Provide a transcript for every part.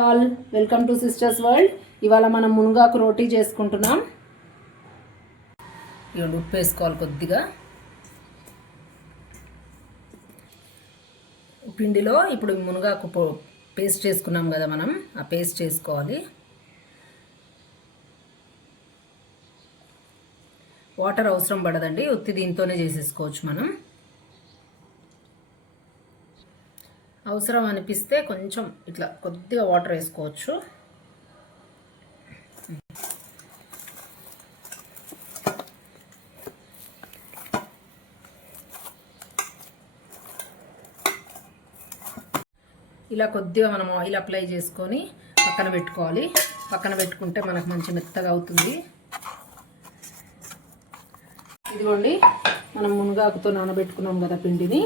All, welcome to sisters world. ఇవాళ మనం మునగాకు రోటీ చేసుకుంటున్నాం. ఇవాళ ఉప్పు వేసుకోవాలి కొద్దిగా. పిండిలో ఇప్పుడు మునగాకు పేస్ట్ చేసుకున్నాం కదా మనం, ఆ పేస్ట్ చేసుకోవాలి. వాటర్ అవసరం పడదండి, ఉత్తి దీంతోనే చేసేసుకోవచ్చు మనం. అవసరం అనిపిస్తే కొంచెం ఇట్లా కొద్దిగా వాటర్ వేసుకోవచ్చు. ఇలా కొద్దిగా మనం ఆయిల్ అప్లై చేసుకొని పక్కన పెట్టుకోవాలి. పక్కన పెట్టుకుంటే మనకు మంచి మెత్తగా అవుతుంది. ఇదిగోండి, మనం మునగాకుతో నానబెట్టుకున్నాం కదా పిండిని.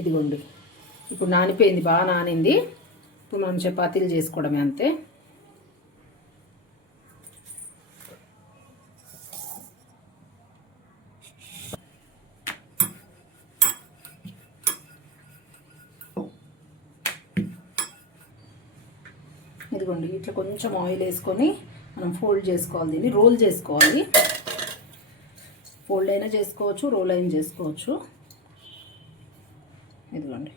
ఇదిగోండి, ఇప్పుడు నానిపోయింది, బాగా నానింది. ఇప్పుడు మనం చపాతీలు చేసుకోవడమే, అంతే. ఇదిగోండి, ఇట్లా కొంచెం ఆయిల్ వేసుకొని మనం ఫోల్డ్ చేసుకోవాలి, దీన్ని రోల్ చేసుకోవాలి. ఫోల్డ్ అయినా చేసుకోవచ్చు, రోల్ అయినా చేసుకోవచ్చు. ఇదిగోండి,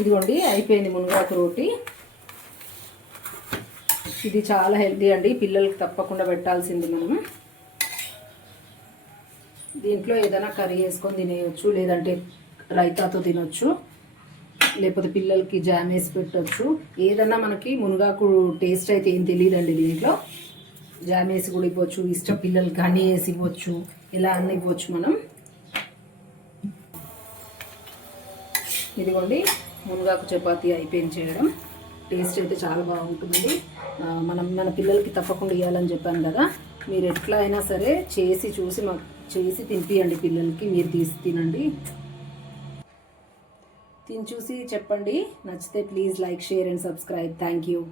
ఇదిగోండి, అయిపోయింది మునగాకు రోటీ. ఇది చాలా హెల్తీ అండి, పిల్లలకి తప్పకుండా పెట్టాల్సింది మనం. దీంట్లో ఏదైనా కర్రీ వేసుకొని తినేయచ్చు, లేదంటే రైతాతో తినొచ్చు, లేకపోతే పిల్లలకి జామ్ వేసి పెట్టవచ్చు. ఏదన్నా మనకి మునగాకు టేస్ట్ అయితే ఏం తెలియదండి. దీంట్లో జామ్ వేసి కూడా ఇవ్వచ్చు, ఇష్టం పిల్లలకి హనీ వేసి ఇవ్వచ్చు, ఇలా అన్నీ ఇవ్వచ్చు మనం. ఇదిగోండి, మునగాకు చపాతీ అయిపోయింది చేయడం. టేస్ట్ అయితే చాలా బాగుంటుంది. మన పిల్లలకి తప్పకుండా ఇవ్వాలని చెప్పాను కదా. మీరు ఎట్లా అయినా సరే చేసి చూసి మాకు చేసి తినిపియండి పిల్లలకి. మీరు తీసి తినండి, తిని చూసి చెప్పండి. నచ్చితే please like, share and subscribe. Thank you.